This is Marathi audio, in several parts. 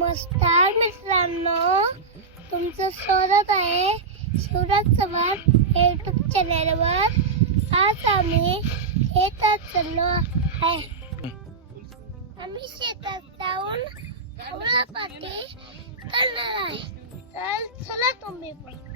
नमस्कार मित्रांनो. तुमचं स्वागत आहे शिवराज चव्हाण या युट्यूब चॅनलवर आज आम्ही शेतात चाललो आहे. आम्ही शेतात जाऊन चांगला पाठी करणार आहे. तर चला तुम्ही पण.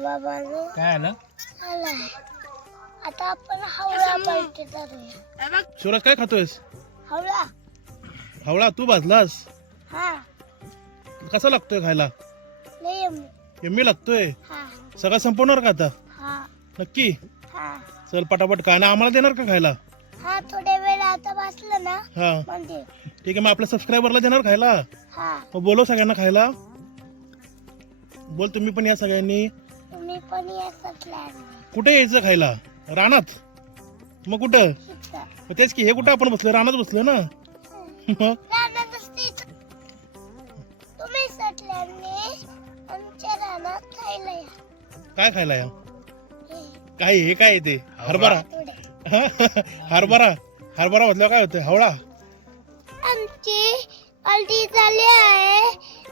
बाबानं काय आलं? आता आपण हावळा करूया शिवराज काय खातोयस? हावळा हवळा तू भाजलास? हा. कसा लागतोय खायला? यम्मी. लागतोय? हा. सगळा संपवणार का आता? हा. नक्की? हा. चल पटापट काय ना आम्हाला देणार का खायला? हा थोड्या वेळ आता बसलं ना हा. म्हणजे. ठीक आहे मग आपल्या सबस्क्रायबरला देणार खायला? हा. मग बोलव सगळ्यांना खायला. बोल तुम्ही पण या सगळ्यांनी. तुम्ही पण कुठे यायचं खायला? रानात? मग कुठं? इथं. मग तेच की हे कुठं आपण बसलो रानात बसलो ना? मग? इथं. तुम्ही सगळ्यांनी आमच्या रानात खायला या. काय खायला या? हे, काय हे काय आहे ते? हरभरा. हरभरा. हरभरा. म्हटल्यावर काय होतं? हवळा. आमची पार्टी झाली आहे.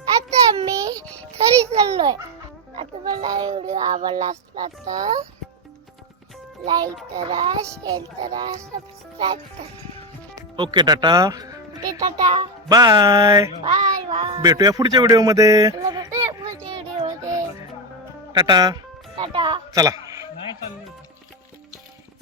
आता आम्ही घरी चाललोय. आता मला व्हिडिओ आवडला असला तर लाईक करा शेअर करा सबस्क्राईब करा. Okay tata. ते टाटा. बाय. Bye bye. भेटूया पुढच्या व्हिडिओमध्ये. भेटूया पुढच्या व्हिडिओमध्ये. टाटा. टाटा. चला.